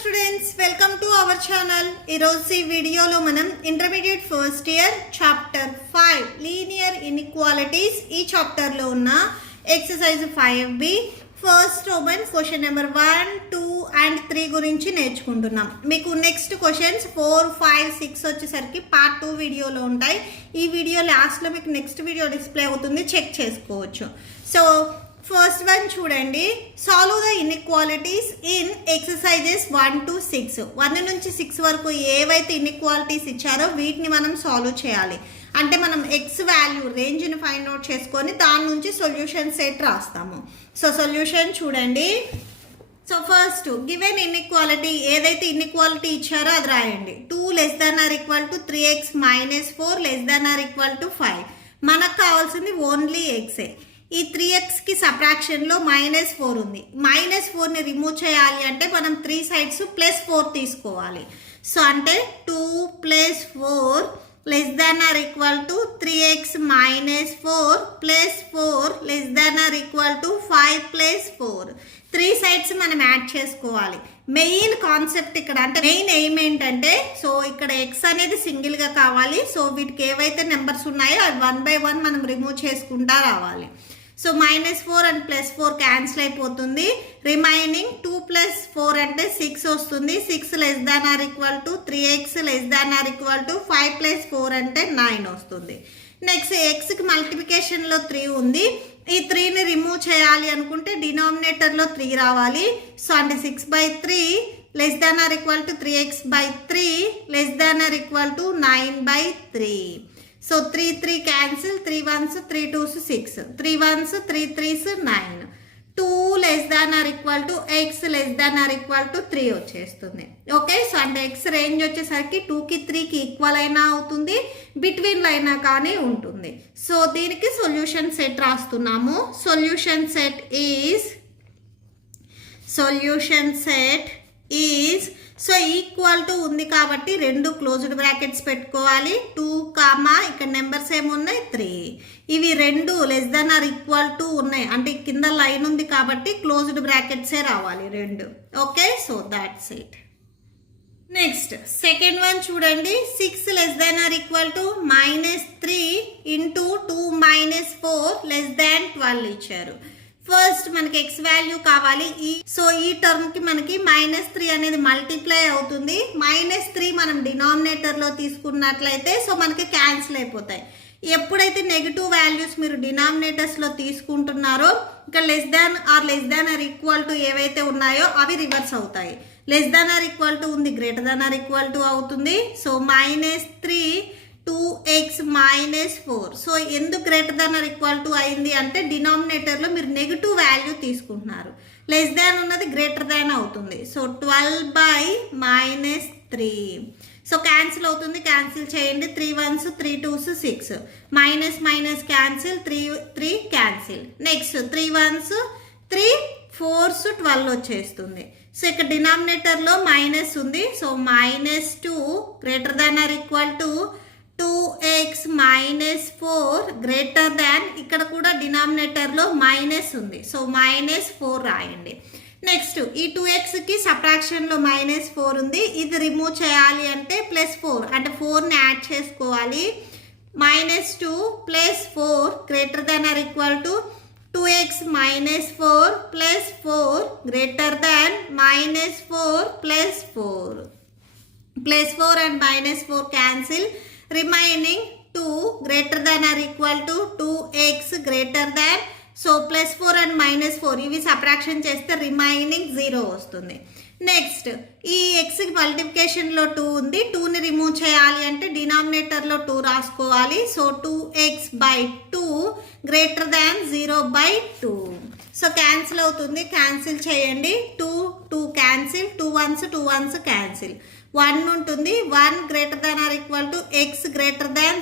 Students, welcome to our channel. ఈరోజు ఈ వీడియోలో మనం intermediate first year chapter 5 linear inequalities ఈ చాప్టర్లో ఉన్న exercise 5B first Roman question number 1, 2 and 3 గురించి నేర్చుకుంటున్నాం. మీకు నెక్స్ట్ క్వశ్చన్స్ 4, 5, 6 వచ్చేసరికి పార్ట్ 2 వీడియోలో ఉంటాయి. ఈ వీడియో లాస్ట్లో మీకు నెక్స్ట్ వీడియో డిస్ప్లే అవుతుంది, చెక్ చేసుకోవచ్చు. సో ఫస్ట్ వన్ చూడండి, solve the inequalities in exercises 1 to 6. 1 నుంచి 6 వరకు ఏవైతే ఇన్ఈక్వాలిటీస్ ఇచ్చారో వీటిని మనం సాల్వ్ చేయాలి. అంటే మనం ఎక్స్ వాల్యూ రేంజ్ని ఫైండ్ అవుట్ చేసుకొని దాని నుంచి సొల్యూషన్ సెట్ రాస్తాము. సో సొల్యూషన్ చూడండి. సో ఫస్ట్ గివెన్ ఇన్ఈక్వాలిటీ, ఏదైతే ఇన్ఈక్వాలిటీ ఇచ్చారో అది రాయండి. 2 <= 3x - 4 <= 5. మనకు కావాల్సింది ఓన్లీ ఎక్సే. ఈ 3x సబ్ట్రాక్షన్లో -4 ఉంది. -4ని రిమూవ్ చేయాలి అంటే మనం 3 సైడ్స్ +4 తీసుకోవాలి. సో అంటే 2 + 4 <= 3x - 4 + 4 <= 5 + 4. 3 సైడ్స్ మనం యాడ్ చేసుకోవాలి. మెయిన్ కాన్సెప్ట్ ఇక్కడ, అంటే మెయిన్ ఎయిమ్ ఏంటంటే, సో ఇక్కడ ఎక్స్ అనేది సింగిల్గా కావాలి. సో వీటికి ఏవైతే నెంబర్స్ ఉన్నాయో అవి 1 by 1 మనం రిమూవ్ చేసుకుంటా రావాలి. సో -4 and +4 క్యాన్సిల్ అయిపోతుంది. రిమైనింగ్ 2 + 4 అంటే 6 వస్తుంది. 6 <= 3x <= 5 + 4 అంటే 9 వస్తుంది. నెక్స్ట్ ఎక్స్కి మల్టిప్లికేషన్లో 3 ఉంది. ఈ 3ని రిమూవ్ చేయాలి అనుకుంటే డినామినేటర్లో 3 రావాలి. సో అంటే 6/3 <= 3x/3 <= 9/3. So 3 cancel, 3 1s 3 2s 6, 3 1s 3 3s 9. 2 <= x <= 3 వచ్చేస్తుంది. ఓకే, సో అంటే ఎక్స్ రేంజ్ వచ్చేసరికి 2కి 3కి ఈక్వల్ అయినా అవుతుంది, బిట్వీన్లో అయినా కానీ ఉంటుంది. సో దీనికి సొల్యూషన్ సెట్ రాస్తున్నాము. Solution set is so equal to ఉంది కాబట్టి 2 క్లోజ్డ్ బ్రాకెట్స్ పెట్టుకోవాలి. 2, ఇక్కడ నెంబర్స్ ఏమున్నాయి 3. ఇవి 2 <= ఉన్నాయి, అంటే కింద లైన్ ఉంది కాబట్టి క్లోజ్డ్ బ్రాకెట్సే రావాలి 2. Okay, so that's it. Next second one చూడండి. 6 <= -3 × 2 - 4 12 ఇచ్చారు. ఫస్ట్ మనకి ఎక్స్ వాల్యూ కావాలి. సో ఈ టర్మ్కి మనకి -3 అనేది మల్టిప్లై అవుతుంది. -3 మనం డినామినేటర్లో తీసుకున్నట్లయితే సో మనకి క్యాన్సిల్ అయిపోతాయి. ఎప్పుడైతే నెగిటివ్ వాల్యూస్ మీరు డినామినేటర్స్లో తీసుకుంటున్నారో ఇక్కడ <= ఏవైతే ఉన్నాయో అవి రివర్స్ అవుతాయి. <= ఉంది, <= అవుతుంది. So -3 2x - 4. సో ఎందుకు <= అయింది అంటే డినామినేటర్లో మీరు నెగిటివ్ వాల్యూ తీసుకుంటున్నారు. ఉన్నది గ్రేటర్ అవుతుంది. సో 12 - 3. సో క్యాన్సిల్ అవుతుంది, క్యాన్సిల్ చేయండి. 3 1s 3 2s 6, minus cancel, 3 cancel. Next 3 1s 3 4s 12 వచ్చేస్తుంది. సో ఇక్కడ డినామినేటర్లో మైనస్ ఉంది. సో -2 <= 2x - 4 ఇక్కడ కూడా డినామినేటర్లో మైనస్ ఉంది. సో -4 రాయండి. నెక్స్ట్ ఈ 2xకి సబ్ట్రాక్షన్లో -4 ఉంది. ఇది రిమూవ్ చేయాలి అంటే +4 అంటే 4ని యాడ్ చేసుకోవాలి. -2 + 4 <= 2x - 4 + 4 -4 + 4. +4 and -4 cancel. Remaining 2 <= 2x so +4 and -4 ఇవి సబ్ట్రాక్షన్ చేస్తే రిమైనింగ్ 0 వస్తుంది. నెక్స్ట్ ఈ ఎక్స్కి మల్టిప్లికేషన్లో 2 ఉంది. 2ని రిమూవ్ చేయాలి అంటే డినామినేటర్లో 2 రాసుకోవాలి. So 2x/2 <= 0/2. సో క్యాన్సిల్ అవుతుంది, క్యాన్సిల్ చేయండి. 2 క్యాన్సిల్, 2 1s క్యాన్సిల్. 1 ఉంటుంది. 1 <= x <=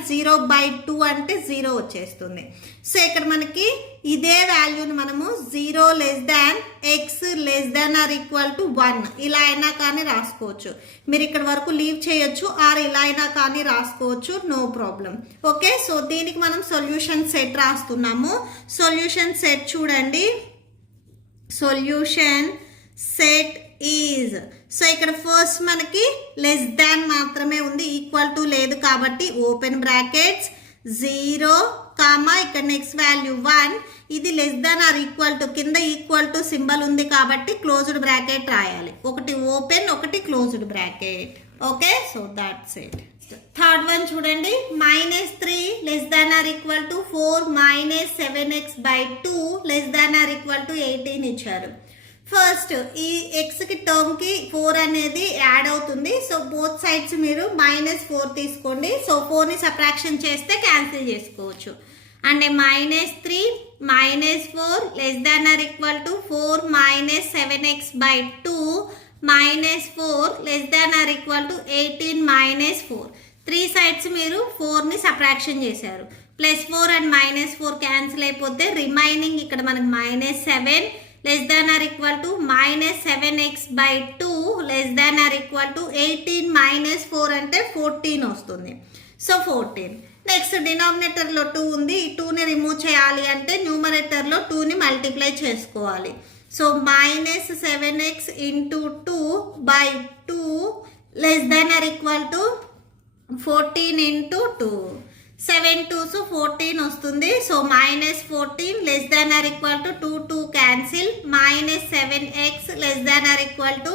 0/2 అంటే 0 వచ్చేస్తుంది. సో ఇక్కడ మనకి ఇదే వాల్యూని మనము 0 x <= 1 ఇలా అయినా కానీ రాసుకోవచ్చు. మీరు ఇక్కడ వరకు లీవ్ చేయొచ్చు, ఆర్ ఇలా అయినా కానీ రాసుకోవచ్చు, నో ప్రాబ్లం. ఓకే, సో దీనికి మనం సొల్యూషన్ సెట్ రాస్తున్నాము. సొల్యూషన్ సెట్ చూడండి. Solution set is is. So ఇక్కడ ఫస్ట్ మనకి లెస్ దాన్ మాత్రమే ఉంది, ఈక్వల్ టు లేదు కాబట్టి ఓపెన్ బ్రాకెట్స్ 0 కామా ఇక్కడ నెక్స్ట్ వాల్యూ 1. ఇది less than or equal to, కింద ఈక్వల్ టు సింబల్ ఉంది కాబట్టి క్లోజ్డ్ బ్రాకెట్ రాయాలి. ఒకటి ఓపెన్ ఒకటి closed bracket. Okay, so that's it. Third one చూడండి, -3 less than or equal to 4 - 7x/2 less than or equal to 18 ఇచ్చారు. First ఈ ఎక్స్కి టర్మ్కి 4 అనేది యాడ్ అవుతుంది. సో బోత్ సైడ్స్ మీరు -4 తీసుకోండి. సో 4ని సబ్ట్రాక్షన్ చేస్తే క్యాన్సిల్ చేసుకోవచ్చు. అంటే -3 -4 less than or equal to 4 - 7x/2 -4 less than or equal to 18 -4. 3 sides మీరు 4ని సబ్ట్రాక్షన్ చేశారు. +4 అండ్ -4 క్యాన్సిల్ అయిపోతే రిమైనింగ్ ఇక్కడ మనకు -7 less than or equal to -7x/2 less than or equal to 18 -4 అంటే 14 వస్తుంది. సో 14. నెక్స్ట్ డినామినేటర్లో 2 ఉంది. ఈ 2ని రిమూవ్ చేయాలి అంటే న్యూమరేటర్లో 2ని మల్టిప్లై చేసుకోవాలి. So -7x × 2/2 less than or equal to 14 × 2. 7 2s 14 వస్తుంది. So -14 less than or equal to 2 cancel -7x less than or equal to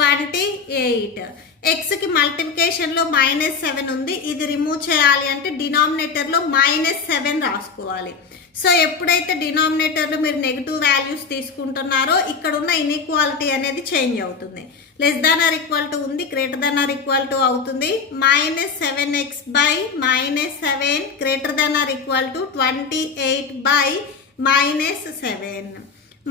28. ఎక్స్కి మల్టిప్లికేషన్లో -7 ఉంది. ఇది రిమూవ్ చేయాలి అంటే డినామినేటర్లో -7 రాసుకోవాలి. సో ఎప్పుడైతే డినామినేటర్లో మీరు నెగిటివ్ వాల్యూస్ తీసుకుంటున్నారో ఇక్కడ ఉన్న ఇన్ఈక్వాలిటీ అనేది చేంజ్ అవుతుంది. Less than or equal to ఉంది, greater than or equal to అవుతుంది. -7x by -7 greater than or equal to 28 by -7.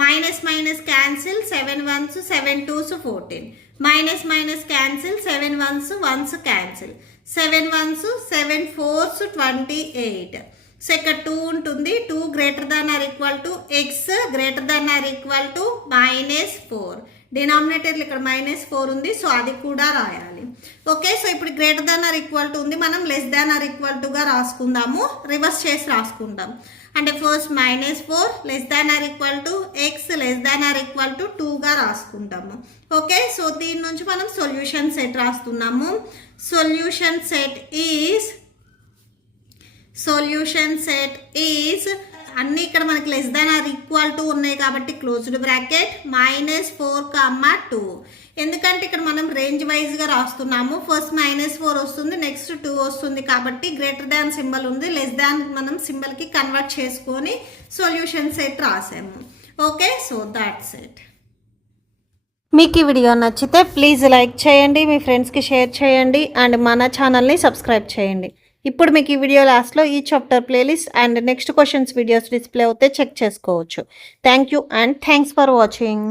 Minus minus cancel, 7 1s 7 2s 14. Minus minus cancel, 7 1s 1s cancel, 7 1s 7 4s 28. So ఇక్కడ 2 ఉంటుంది. 2 greater than or equal to x greater than or equal to -4. డినామినేటర్లు ఇక్కడ -4 ఉంది. So అది కూడా రాయాలి. Okay, so ఇప్పుడు greater than or equal to ఉంది, మనం లెస్ దాన్ ఆర్ ఈక్వల్ టుగా రాసుకుందాము. రివర్స్ చేసి రాసుకుంటాం. అంటే first -4 less than or equal to x less than or equal to 2గా రాసుకుంటాము. ఓకే, సో దీని నుంచి మనం సొల్యూషన్ సెట్ రాస్తున్నాము. సొల్యూషన్ సెట్ ఈజ్ అన్నీ ఇక్కడ మనకి less than or equal to ఉన్నాయి కాబట్టి క్లోజ్డ్ బ్రాకెట్ -4, 2. ఎందుకంటే ఇక్కడ మనం రేంజ్ వైజ్గా రాస్తున్నాము. ఫస్ట్ -4 వస్తుంది, నెక్స్ట్ 2 వస్తుంది కాబట్టి గ్రేటర్ దాన్ సింబల్ ఉంది, లెస్ దాన్ మనం సింబల్కి కన్వర్ట్ చేసుకొని సొల్యూషన్ సెట్ రాసాము. Okay, so that's it. మీకు ఈ వీడియో నచ్చితే ప్లీజ్ లైక్ చేయండి, మీ ఫ్రెండ్స్కి షేర్ చేయండి అండ్ మన ఛానల్ని సబ్స్క్రైబ్ చేయండి. ఇప్పుడు మీకు ఈ వీడియో లాస్ట్లో ఈ chapter playlist and next questions videos display అవుతే చెక్ చేసుకోవచ్చు. Thank you and thanks for watching.